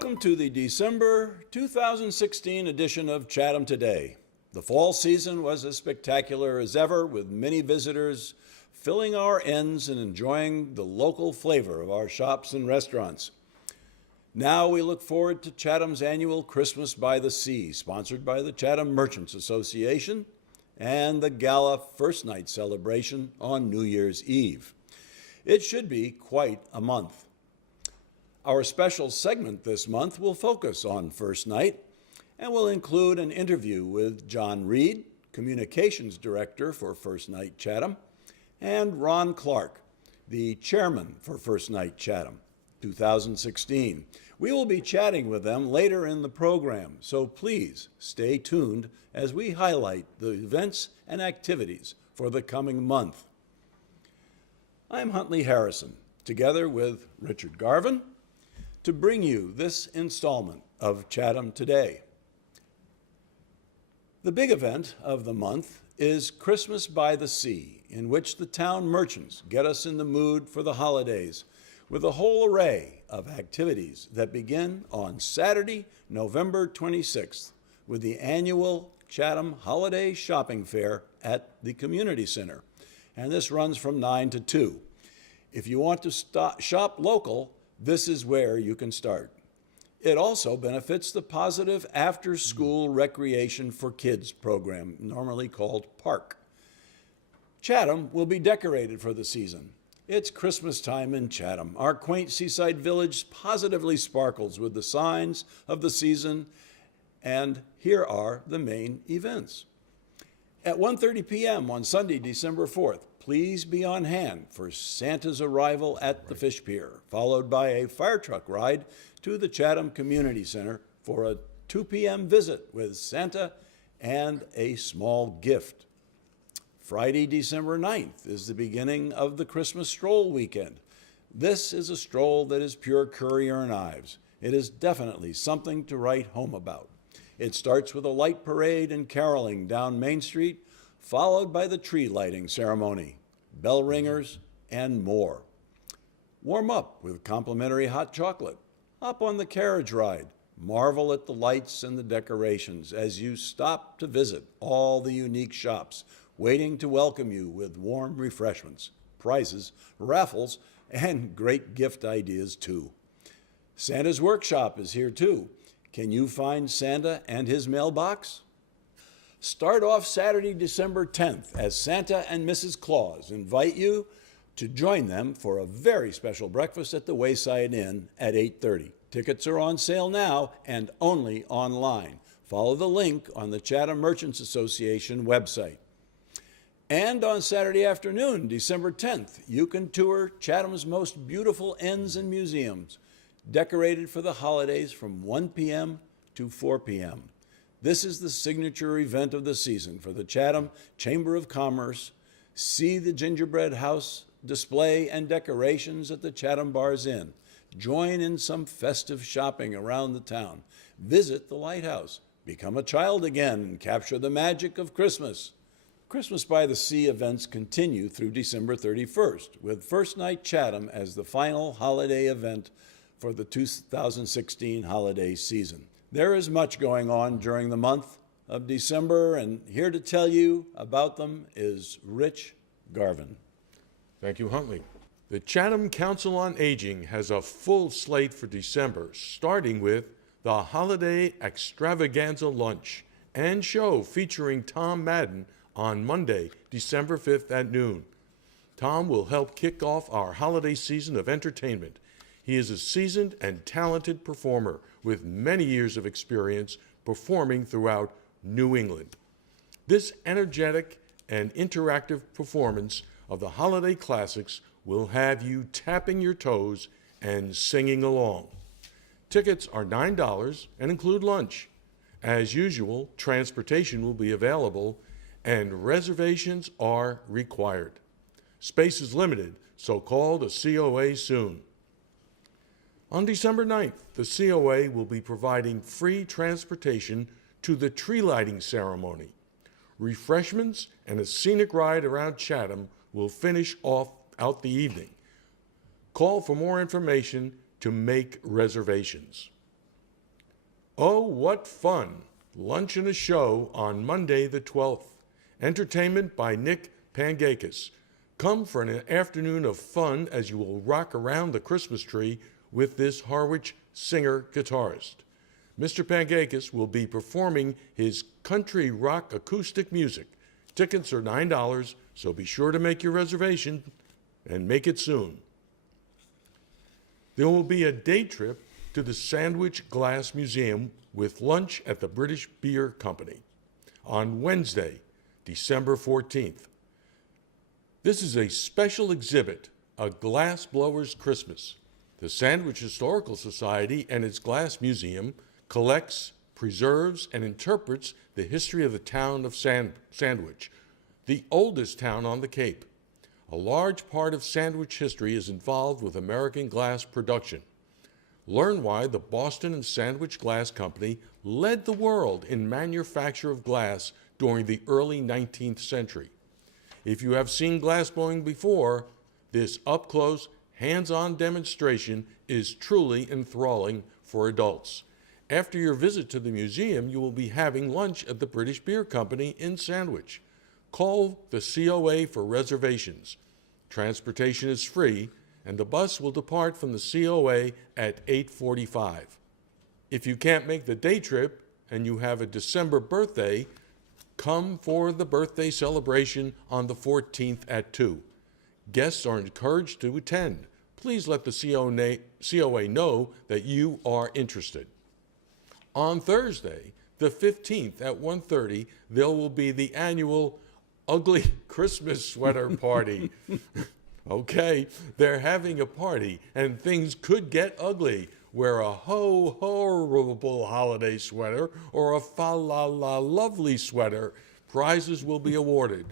Welcome to the December 2016 edition of Chatham Today. The fall season was as spectacular as ever, with many visitors filling our inns and enjoying the local flavor of our shops and restaurants. Now we look forward to Chatham's annual Christmas by the Sea, sponsored by the Chatham Merchants Association, and the Gala First Night celebration on New Year's Eve. It should be quite a month. Our special segment this month will focus on First Night and will include an interview with John Reed, Communications Director for First Night Chatham, and Ron Clark, the Chairman for First Night Chatham 2016. We will be chatting with them later in the program, so please stay tuned as we highlight the events and activities for the coming month. I'm Huntley Harrison, together with Richard Garvin, to bring you this installment of Chatham Today. The big event of the month is Christmas by the Sea, in which the town merchants get us in the mood for the holidays with a whole array of activities that begin on Saturday, November 26th, with the annual Chatham Holiday Shopping Fair at the Community Center. And this runs from 9 to 2. If you want to shop local, this is where you can start. It also benefits the Positive After School Recreation for Kids program, normally called PARC. Chatham will be decorated for the season. It's Christmas time in Chatham. Our quaint seaside village positively sparkles with the signs of the season, and here are the main events. At 1:30 p.m. on Sunday, December 4th, please be on hand for Santa's arrival at the Fish Pier, followed by a fire truck ride to the Chatham Community Center for a 2 p.m. visit with Santa and a small gift. Friday, December 9th is the beginning of the Christmas stroll weekend. This is a stroll that is pure currier and ives. It is definitely something to write home about. It starts with a light parade and caroling down Main Street, followed by the tree lighting ceremony, bell ringers, and more. Warm up with complimentary hot chocolate. Hop on the carriage ride. Marvel at the lights and the decorations as you stop to visit all the unique shops waiting to welcome you with warm refreshments, prizes, raffles, and great gift ideas too. Santa's Workshop is here too. Can you find Santa and his mailbox? Start off Saturday, December 10th, as Santa and Mrs. Claus invite you to join them for a very special breakfast at the Wayside Inn at 8:30. Tickets are on sale now and only online. Follow the link on the Chatham Merchants Association website. And on Saturday afternoon, December 10th, you can tour Chatham's most beautiful inns and museums, decorated for the holidays from 1 p.m. to 4 p.m. This is the signature event of the season for the Chatham Chamber of Commerce. See the gingerbread house display and decorations at the Chatham Bars Inn. Join in some festive shopping around the town. Visit the lighthouse. Become a child again and capture the magic of Christmas. Christmas by the Sea events continue through December 31st, with First Night Chatham as the final holiday event for the 2016 holiday season. There is much going on during the month of December, and here to tell you about them is Rich Garvin. Thank you, Huntley. The Chatham Council on Aging has a full slate for December, starting with the Holiday Extravaganza Lunch and Show featuring Tom Madden on Monday, December 5th at noon. Tom will help kick off our holiday season of entertainment. He is a seasoned and talented performer with many years of experience performing throughout New England. This energetic and interactive performance of the holiday classics will have you tapping your toes and singing along. Tickets are $9 and include lunch. As usual, transportation will be available and reservations are required. Space is limited, so call the COA soon. On December 9th, the COA will be providing free transportation to the tree lighting ceremony. Refreshments and a scenic ride around Chatham will finish out the evening. Call for more information to make reservations. Oh, what fun! Lunch and a show on Monday the 12th. Entertainment by Nick Pangakis. Come for an afternoon of fun as you will rock around the Christmas tree with this Harwich singer-guitarist. Mr. Pangakis will be performing his country rock acoustic music. Tickets are $9, so be sure to make your reservation and make it soon. There will be a day trip to the Sandwich Glass Museum with lunch at the British Beer Company on Wednesday, December 14th. This is a special exhibit, A Glass Blower's Christmas. The Sandwich Historical Society and its Glass Museum collects, preserves, and interprets the history of the town of Sandwich, the oldest town on the Cape. A large part of Sandwich history is involved with American glass production. Learn why the Boston and Sandwich Glass Company led the world in manufacture of glass during the early 19th century. If you have seen glass blowing before, this up-close, hands-on demonstration is truly enthralling for adults. After your visit to the museum, you will be having lunch at the British Beer Company in Sandwich. Call the COA for reservations. Transportation is free, and the bus will depart from the COA at 8:45. If you can't make the day trip and you have a December birthday, come for the birthday celebration on the 14th at 2. Guests are encouraged to attend. Please let the COA know that you are interested. On Thursday, the 15th at 1:30, there will be the annual Ugly Christmas Sweater Party. Okay, they're having a party, and things could get ugly. Wear a horrible holiday sweater or a fa-la-la lovely sweater. Prizes will be awarded.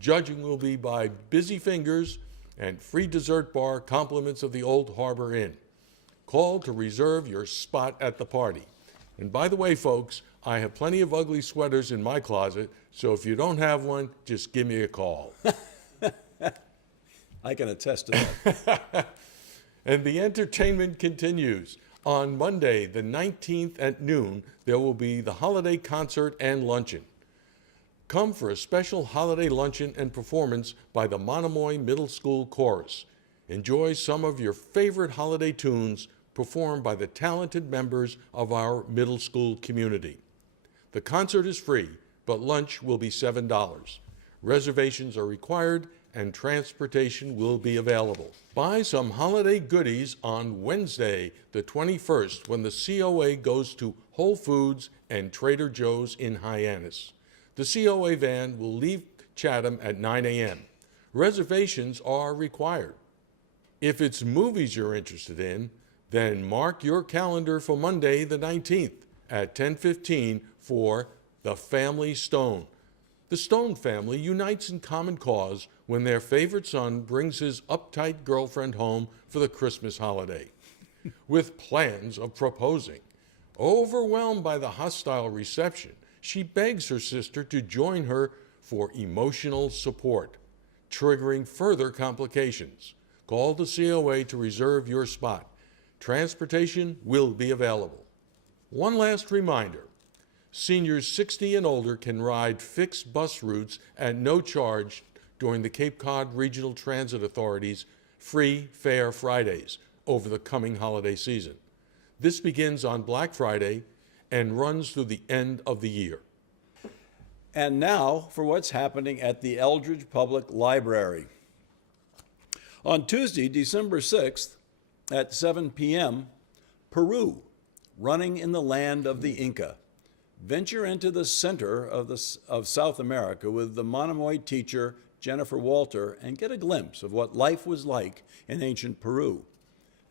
Judging will be by Busy Fingers and free dessert bar compliments of the Old Harbor Inn. Call to reserve your spot at the party. And by the way, folks, I have plenty of ugly sweaters in my closet, so if you don't have one, just give me a call. I can attest to that. And the entertainment continues. On Monday, the 19th at noon, there will be the holiday concert and luncheon. Come for a special holiday luncheon and performance by the Monomoy Middle School Chorus. Enjoy some of your favorite holiday tunes performed by the talented members of our middle school community. The concert is free, but lunch will be $7. Reservations are required and transportation will be available. Buy some holiday goodies on Wednesday, the 21st, when the COA goes to Whole Foods and Trader Joe's in Hyannis. The COA van will leave Chatham at 9 a.m. Reservations are required. If it's movies you're interested in, then mark your calendar for Monday, the 19th at 10:15 for The Family Stone. The Stone family unites in common cause when their favorite son brings his uptight girlfriend home for the Christmas holiday, with plans of proposing. Overwhelmed by the hostile reception, she begs her sister to join her for emotional support, triggering further complications. Call the COA to reserve your spot. Transportation will be available. One last reminder. Seniors 60 and older can ride fixed bus routes at no charge during the Cape Cod Regional Transit Authority's Free Fare Fridays over the coming holiday season. This begins on Black Friday and runs through the end of the year. And now for what's happening at the Eldridge Public Library. On Tuesday, December 6th at 7 p.m., Peru, running in the land of the Inca. Venture into the center of South America with the Monomoy teacher, Jennifer Walter, and get a glimpse of what life was like in ancient Peru.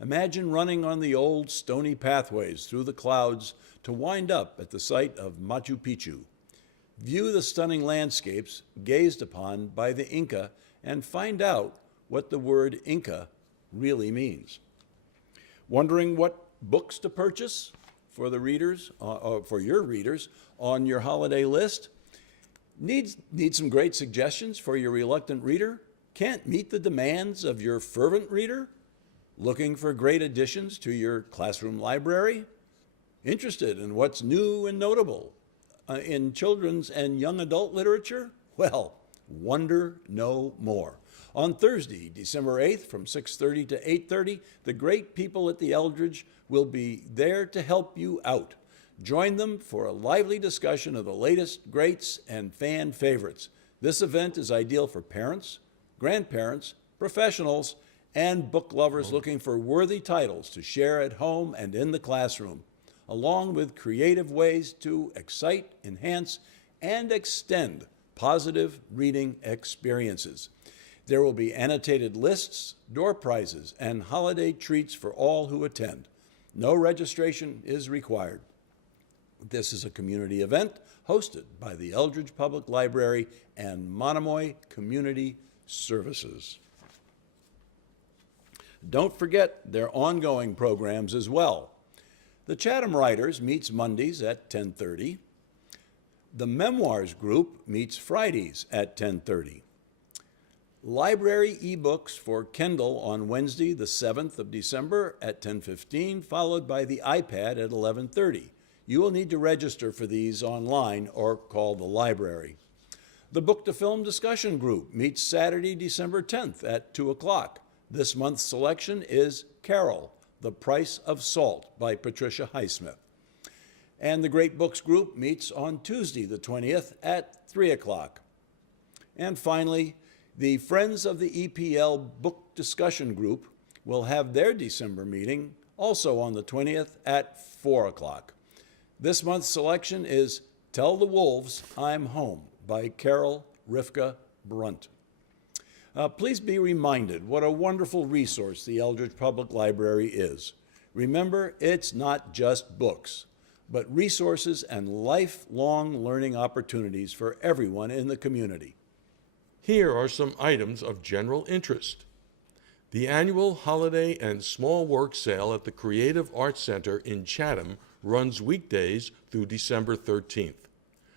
Imagine running on the old stony pathways through the clouds to wind up at the site of Machu Picchu. View the stunning landscapes gazed upon by the Inca and find out what the word Inca really means. Wondering what books to purchase for the readers, for your readers on your holiday list? Need some great suggestions for your reluctant reader? Can't meet the demands of your fervent reader? Looking for great additions to your classroom library? Interested in what's new and notable in children's and young adult literature? Well, wonder no more. On Thursday, December 8th from 6:30 to 8:30, the great people at the Eldridge will be there to help you out. Join them for a lively discussion of the latest greats and fan favorites. This event is ideal for parents, grandparents, professionals, and book lovers looking for worthy titles to share at home and in the classroom, along with creative ways to excite, enhance, and extend positive reading experiences. There will be annotated lists, door prizes, and holiday treats for all who attend. No registration is required. This is a community event hosted by the Eldridge Public Library and Monomoy Community Services. Don't forget their ongoing programs as well. The Chatham Writers meets Mondays at 10:30. The Memoirs Group meets Fridays at 10:30. Library ebooks for Kindle on Wednesday, the 7th of December at 10:15, followed by the iPad at 11:30. You will need to register for these online or call the library. The Book to Film Discussion Group meets Saturday, December 10th at 2 o'clock. This month's selection is Carol, The Price of Salt by Patricia Highsmith. And the Great Books Group meets on Tuesday, the 20th at 3 o'clock. And finally, the Friends of the EPL Book Discussion Group will have their December meeting also on the 20th at 4 o'clock. This month's selection is Tell the Wolves I'm Home by Carol Rivka Brunt. Please be reminded what a wonderful resource the Eldridge Public Library is. Remember, it's not just books, but resources and lifelong learning opportunities for everyone in the community. Here are some items of general interest. The annual Holiday and Small Work Sale at the Creative Arts Center in Chatham runs weekdays through December 13th.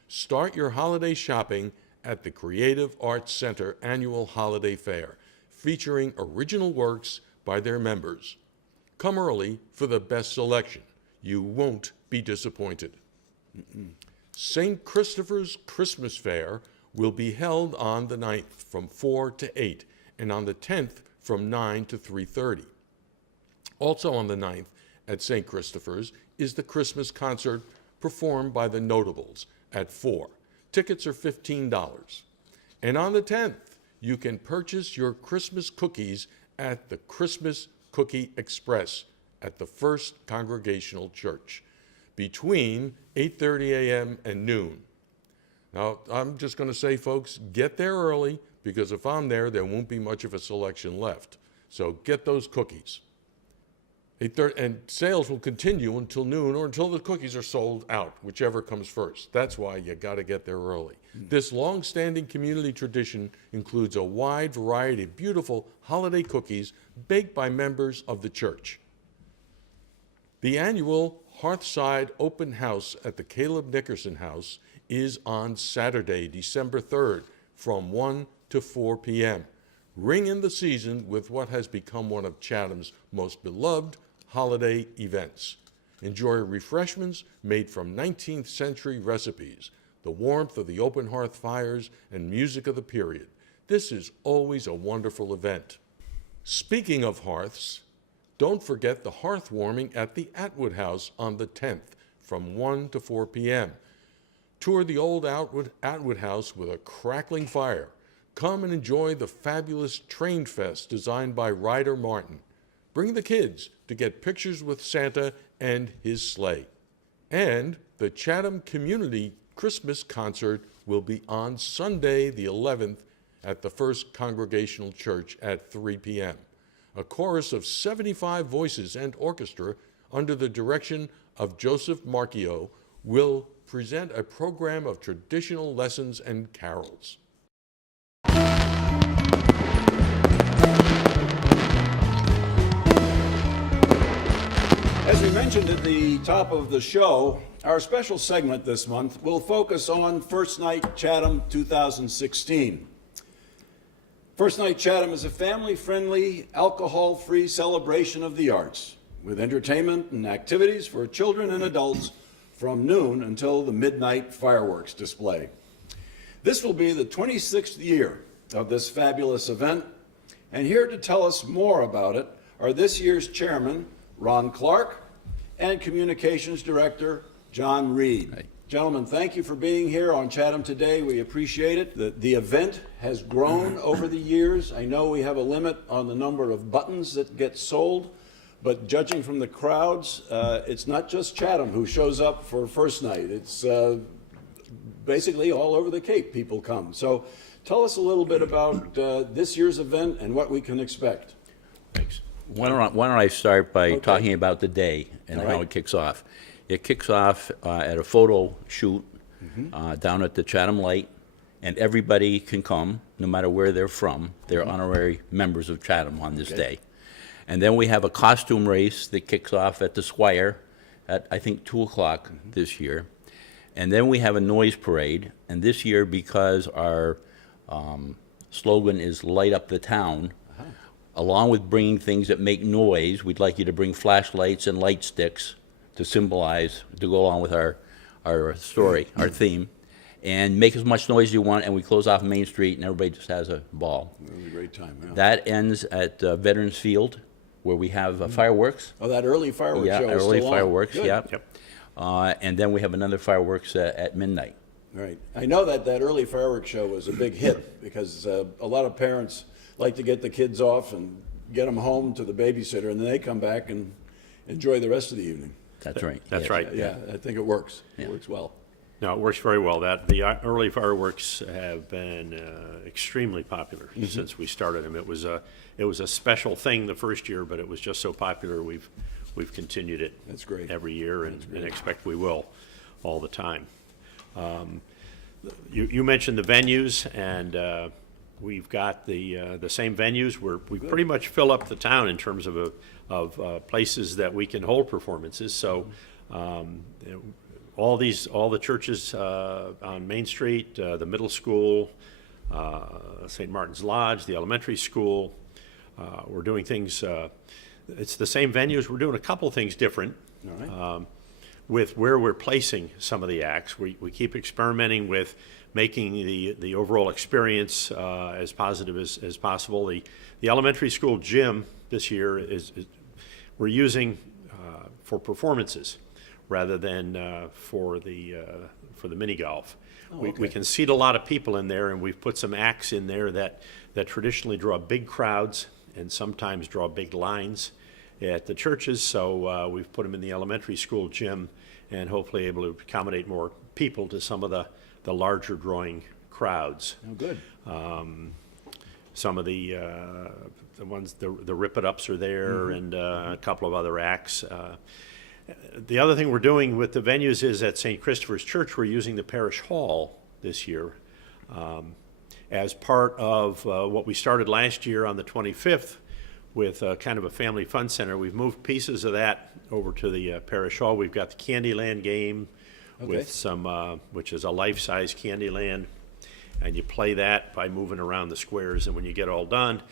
Start your holiday shopping at the Creative Arts Center Annual Holiday Fair, featuring original works by their members. Come early for the best selection. You won't be disappointed. St. Christopher's Christmas Fair will be held on the 9th from 4 to 8 and on the 10th from 9 to 3:30. Also on the 9th at St. Christopher's is the Christmas concert performed by the Notables at 4. Tickets are $15. And on the 10th, you can purchase your Christmas cookies at the Christmas Cookie Express at the First Congregational Church between 8:30 a.m. and noon. Now, I'm just going to say, folks, get there early, because if I'm there won't be much of a selection left. So get those cookies. 8:30, and sales will continue until noon or until the cookies are sold out, whichever comes first. That's why you got to get there early. This long-standing community tradition includes a wide variety of beautiful holiday cookies baked by members of the church. The annual Hearthside Open House at the Caleb Nickerson House is on Saturday, December 3rd, from 1 to 4 p.m. Ring in the season with what has become one of Chatham's most beloved holiday events. Enjoy refreshments made from 19th century recipes, the warmth of the open hearth fires, and music of the period. This is always a wonderful event. Speaking of hearths, don't forget the hearth warming at the Atwood House on the 10th from 1 to 4 p.m. Tour the old Atwood House with a crackling fire. Come and enjoy the fabulous Train Fest designed by Ryder Martin. Bring the kids to get pictures with Santa and his sleigh. And the Chatham Community Christmas Concert will be on Sunday, the 11th, at the First Congregational Church at 3 p.m. A chorus of 75 voices and orchestra under the direction of Joseph Marchio will present a program of traditional lessons and carols. As we mentioned at the top of the show, our special segment this month will focus on First Night Chatham 2016. First Night Chatham is a family-friendly, alcohol-free celebration of the arts. with entertainment and activities for children and adults from noon until the midnight fireworks display. This will be the 26th year of this fabulous event, and here to tell us more about it are this year's chairman, Ron Clark, and communications director, John Reed. Hi. Gentlemen, thank you for being here on Chatham today. We appreciate it. The event has grown over the years. I know we have a limit on the number of buttons that get sold, but judging from the crowds, it's not just Chatham who shows up for first night. It's basically all over the Cape people come. So tell us a little bit about this year's event and what we can expect. Thanks. Why don't I start by talking about the day and All how right. it kicks off. It kicks off at a photo shoot down at the Chatham Light, and everybody can come, no matter where they're from. They're honorary members of Chatham on this day. And then we have a costume race that kicks off at the Squire at, I think, 2 o'clock this year. And then we have a noise parade, and this year, because our slogan is Light Up the Town, along with bringing things that make noise, we'd like you to bring flashlights and light sticks to symbolize, to go along with our story, our theme, and make as much noise as you want, and we close off Main Street, and everybody just has a ball. Really great time. Yeah. That ends at Veterans Field, where we have fireworks. Oh, that early fireworks Yeah, show is early still on. fireworks, Good. yeah. And then we have another fireworks at midnight. Right. I know that early fireworks show was a big hit because a lot of parents like to get the kids off and get them home to the babysitter, and then they come back and enjoy the rest of the evening. That's right. That's yes. right. Yeah, I think it works. It works well. No, it works very well. The early fireworks have been extremely popular since we started them. It was a special thing the first year, but it was just so popular we've continued it. That's great. Every year, and expect we will all the time. You mentioned the venues, and we've got the same venues. We pretty much fill up the town in terms of places that we can hold performances. So. All the churches on Main Street, the middle school, St. Martin's Lodge, the elementary school. We're doing things, it's the same venues. We're doing a couple things different All right. with where we're placing some of the acts. We keep experimenting with making the overall experience as positive as possible. The elementary school gym this year is we're using for performances, rather than for the mini golf. We can seat a lot of people in there, and we've put some acts in there that traditionally draw big crowds and sometimes draw big lines at the churches. So we've put them in the elementary school gym, and hopefully able to accommodate more people to some of the larger drawing crowds. Oh, good. Some of the ones, the Rip It Ups are there, and a couple of other acts. The other thing we're doing with the venues is at St. Christopher's Church, we're using the parish hall this year as part of what we started last year on the 25th with kind of a family fun center. We've moved pieces of that over to the parish hall. We've got the Candyland game with some, which is a life-size Candyland, and you play that by moving around the squares, and when you get all done,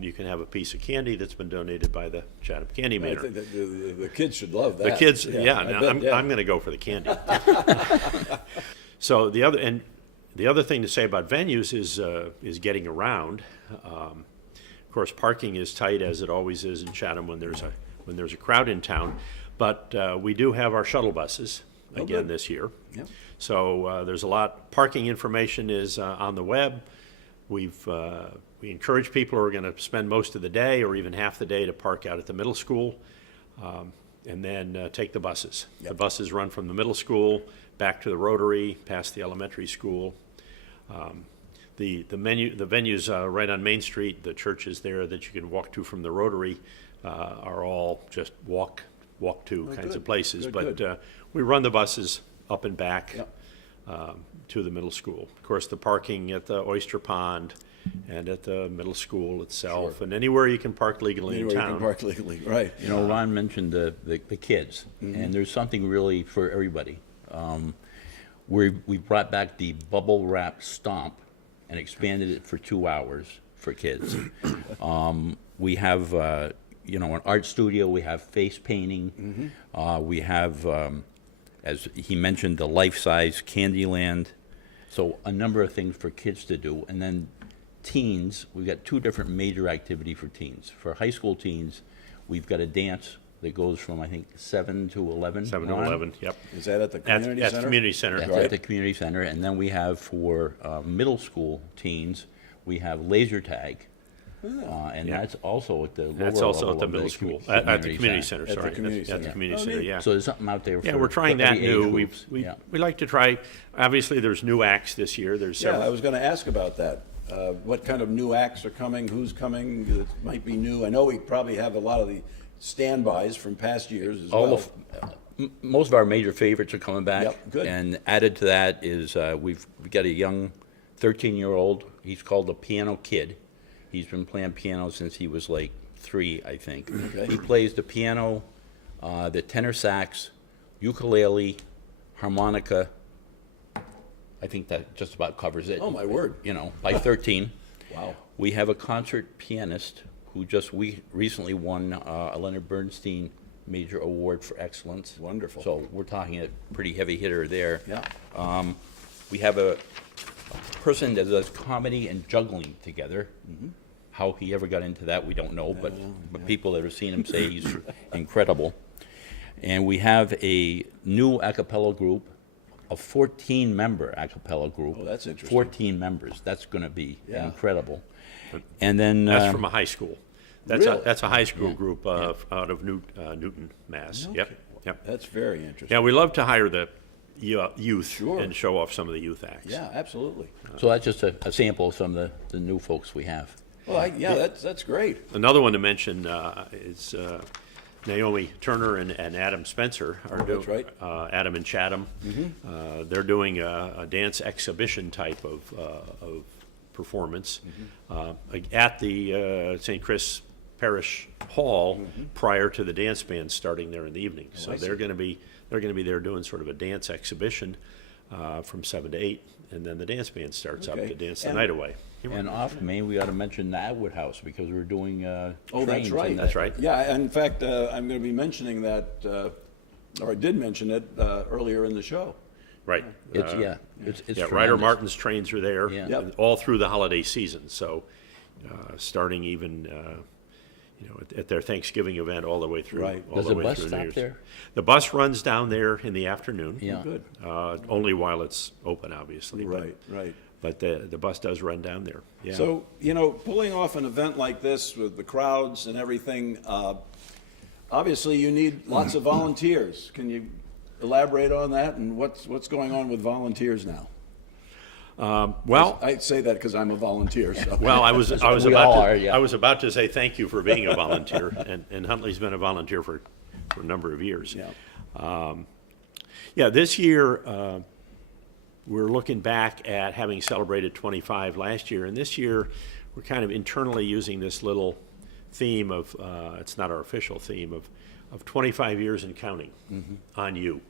you can have a piece of candy that's been donated by the Chatham Candy I Maker. think that the kids should love that. The kids, I bet, I'm going to go for the candy. So the other thing to say about venues is getting around. Of course, parking is tight, as it always is in Chatham when there's a crowd in town. But we do have our shuttle buses again good. this year. Yep. So there's a lot. Parking information is on the web. We encourage people who are going to spend most of the day or even half the day to park out at the middle school, and then take the buses. Yep. The buses run from the middle school back to the Rotary, past the elementary school. The venues right on Main Street, the churches there that you can walk to from the Rotary, are all just walk to kinds good. of places. Good, But we run the buses up and back. Yep. To the middle school. Of course, the parking at the Oyster Pond and at the middle school itself, and anywhere you can park legally Anywhere in you town. can park legally, right. You know, Ron mentioned the kids, and there's something really for everybody. We brought back the bubble wrap stomp and expanded it for 2 hours for kids. We have an art studio. We have face painting. We have, as he mentioned, the life-size Candyland. So a number of things for kids to do. And then teens, we've got two different major activity for teens. For high school teens, we've got a dance that goes from, I think, 7 to 11. 7 to on. 11, yep. Is that at the community At center? the community center. That's Right. at the community center. And then we have for middle school teens, we have laser tag. And Yeah. that's also at the lower That's also level at the of middle school, at the community center, At the sorry. community At the center. community Oh, center, neat. yeah. So there's something out there for Yeah, we're trying for that every age new. groups. We Yeah. like to try, obviously, there's new acts this year. There's Yeah, several. I was going to ask about that. What kind of new acts are coming? Who's coming that might be new? I know we probably have a lot of the standbys from past years as All well. of, most of our major favorites are coming back. Yep, good. And added to that is we've got a young 13-year-old. He's called the Piano Kid. He's been playing piano since he was like 3, I think. Okay. He plays the piano, the tenor sax, ukulele, harmonica. I think that just about covers it. Oh, my word. By 13. Wow. We have a concert pianist who just recently won a Leonard Bernstein Major Award for Excellence. Wonderful. So we're talking a pretty heavy hitter there. Yeah. We have a person that does comedy and juggling together. How he ever got into that, we don't know, but people that have seen him say he's incredible. And we have a new a cappella group, a 14-member a cappella group. Oh, that's interesting. 14 members. That's going to be Yeah. incredible. And then That's from a high school. That's Really? that's a high school group out of Newton, Mass. Yep, Okay. yep. That's very interesting. Yeah, we love to hire the youth Sure. and show off some of the youth acts. Yeah, absolutely. so that's just a sample of some of the new folks we have. Well, that's great. Another one to mention is Naomi Turner and Adam Spencer are that's right. Adam and Chatham. They're doing a dance exhibition type of performance at the St. Chris Parish Hall prior to the dance band starting there in the evening. So I see. they're going to be there doing sort of a dance exhibition from 7 to 8, and then the dance band starts up Okay. to dance the And- night away. And off Main, we ought to mention the Atwood House because we're doing Oh, trains that's in right. that. That's right. Yeah, in fact, I'm going to be mentioning that, or I did mention it earlier in the show. Right. It's Uh, it's Yeah, Ryder tremendous. Martin's trains are there Yeah. Yep. all through the holiday season. So, starting even at their Thanksgiving event all the way through. Right. All Does the the way bus through New stop Year's. there? The bus runs down there in the afternoon. Yeah. Good. Only while it's open, obviously. Right, right. But the bus does run down there. Yeah. So, pulling off an event like this with the crowds and everything, obviously you need lots of volunteers. Can you elaborate on that and what's going on with volunteers now? well, I say that because I'm a volunteer, so. Well, I was We all are, yeah. I was about to say thank you for being a volunteer, and Huntley's been a volunteer for a number of years. Yeah. This year we're looking back at having celebrated 25 last year, and this year we're kind of internally using this little theme of it's not our official theme of 25 years and counting on you.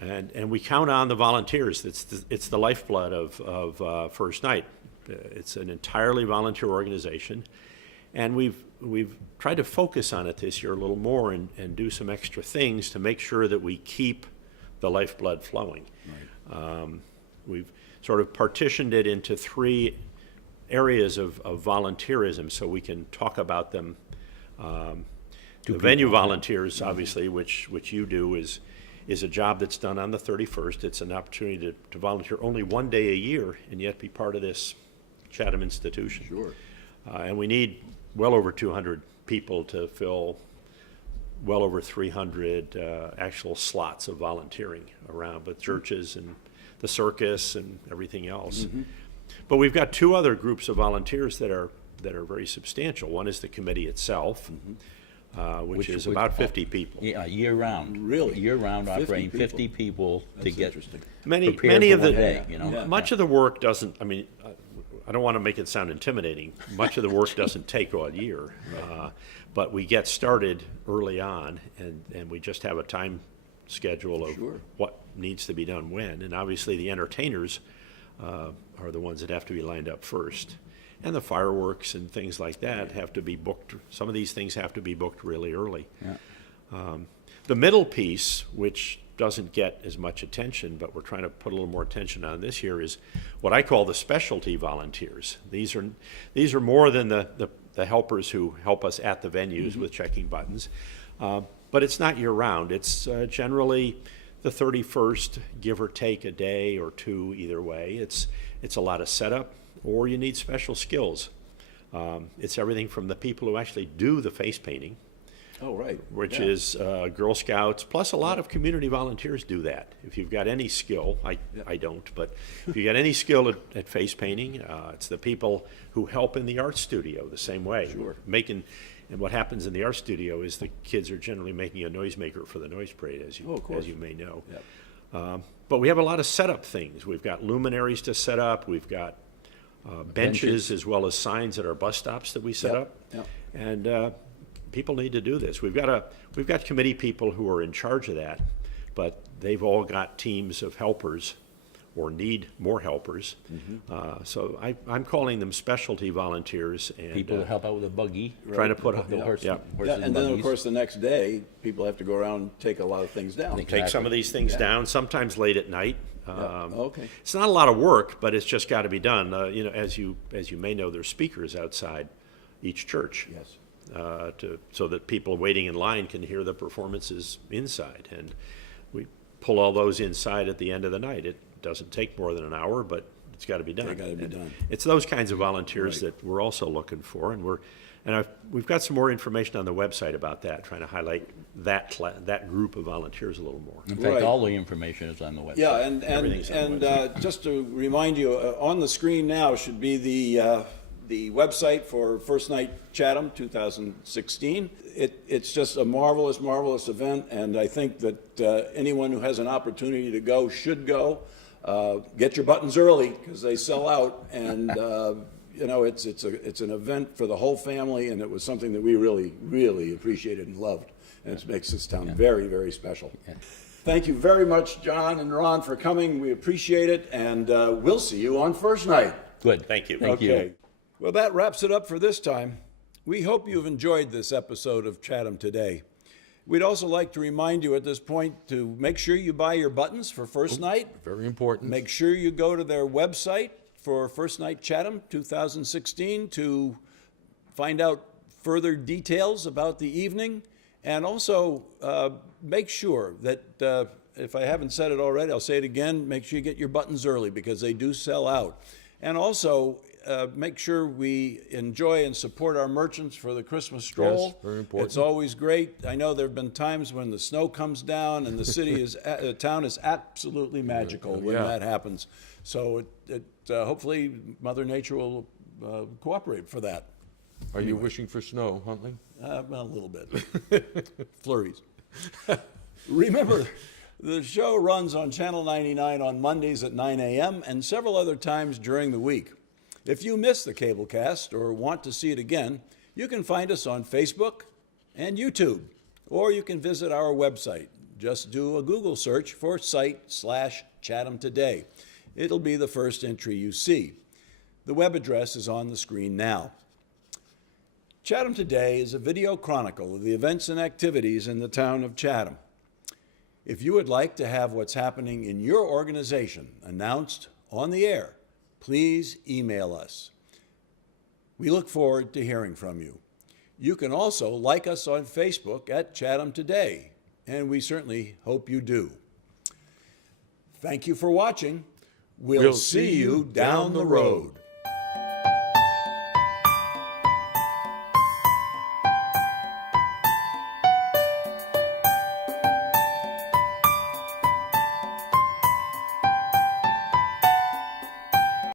And we count on the volunteers. It's the lifeblood of First Night. It's an entirely volunteer organization, and we've tried to focus on it this year a little more and do some extra things to make sure that we keep the lifeblood flowing. Right. We've sort of partitioned it into 3 areas of volunteerism, so we can talk about them. The venue volunteers, obviously, which you do, is a job that's done on the 31st. It's an opportunity to volunteer only one day a year and yet be part of this Chatham institution. Sure. And we need well over 200 people to fill well over 300 actual slots of volunteering around with churches and the circus and everything else. But we've got 2 other groups of volunteers that are very substantial. One is the committee itself, which is about 50 people. Yeah, year round. Really? Year round 50 operating, people. 50 people to That's get interesting. Many prepared of for the one day, you know? Yeah. much of the work doesn't. I mean, I don't want to make it sound intimidating. Much of the work doesn't take all year, but we get started early on, and we just have a time schedule of Sure. what needs to be done when. And obviously, the entertainers are are the ones that have to be lined up first. And the fireworks and things like that have to be booked. Some of these things have to be booked really early. Yeah. The middle piece, which doesn't get as much attention, but we're trying to put a little more attention on this year, is what I call the specialty volunteers. These are more than the helpers who help us at the venues with checking buttons. But it's not year-round. It's generally the 31st, give or take a day or two either way. It's a lot of setup, or you need special skills. It's everything from the people who actually do the face painting, Oh, right. which Yeah. is Girl Scouts, plus a lot of community volunteers do that. If you've got any skill, I don't, but if you got any skill at face painting, it's the people who help in the art studio the same way. Sure. And what happens in the art studio is the kids are generally making a noisemaker for the noise parade, as Oh, of course. you may know. Yep. But we have a lot of setup things. We've got luminaries to set up. We've got benches as well as signs at our bus stops that we set Yep, up. yep. And people need to do this. We've got committee people who are in charge of that, but they've all got teams of helpers or need more helpers. So I'm calling them specialty volunteers, and People that help out with the buggy. trying to put The horse, yeah. horses Yeah, and then, of buggies. course, the next day, people have to go around and take a lot of things down. Take some of these things down, sometimes late at night. Okay. It's not a lot of work, but it's just got to be done. As you may know, there's speakers outside each church. Yes. So that people waiting in line can hear the performances inside. And we pull all those inside at the end of the night. It doesn't take more than an hour, but it's got to be done. They gotta be And done. It's those kinds of volunteers Right. that we're also looking for, and we've got some more information on the website about that, trying to highlight that group of volunteers a little more. In fact, Right. all the information is on the website. Yeah, and Everything's on the just to remind you, on the screen now should be the website for First Night Chatham 2016. It's just a marvelous, marvelous event, and I think that anyone who has an opportunity to go should go. Get your buttons early because they sell out, and it's an event for the whole family, and it was something that we really, really appreciated and loved, and it makes this town very, very special. Thank you very much, John and Ron, for coming. We appreciate it, and we'll see you on First Night. Good. Thank you. Thank you. Okay. Well, that wraps it up for this time. We hope you've enjoyed this episode of Chatham Today. We'd also like to remind you at this point to make sure you buy your buttons for First Night. Very important. Make sure you go to their website for First Night Chatham 2016 to find out further details about the evening. And also make sure that, if I haven't said it already, I'll say it again, make sure you get your buttons early because they do sell out. And also make sure we enjoy and support our merchants for the Christmas stroll. Yes, very important. It's always great. I know there have been times when the snow comes down and the town is absolutely magical when Yeah. that happens. So hopefully Mother Nature will cooperate for that. Are you wishing for snow, Huntley? Well, a little bit. Flurries. Remember, the show runs on Channel 99 on Mondays at 9 a.m. and several other times during the week. If you miss the cablecast or want to see it again, you can find us on Facebook and YouTube, or you can visit our website. Just do a Google search for site/Chatham Today. It'll be the first entry you see. The web address is on the screen now. Chatham Today is a video chronicle of the events and activities in the town of Chatham. If you would like to have what's happening in your organization announced on the air, please email us. We look forward to hearing from you. You can also like us on Facebook at Chatham Today, and we certainly hope you do. Thank you for watching. We'll see you down the road.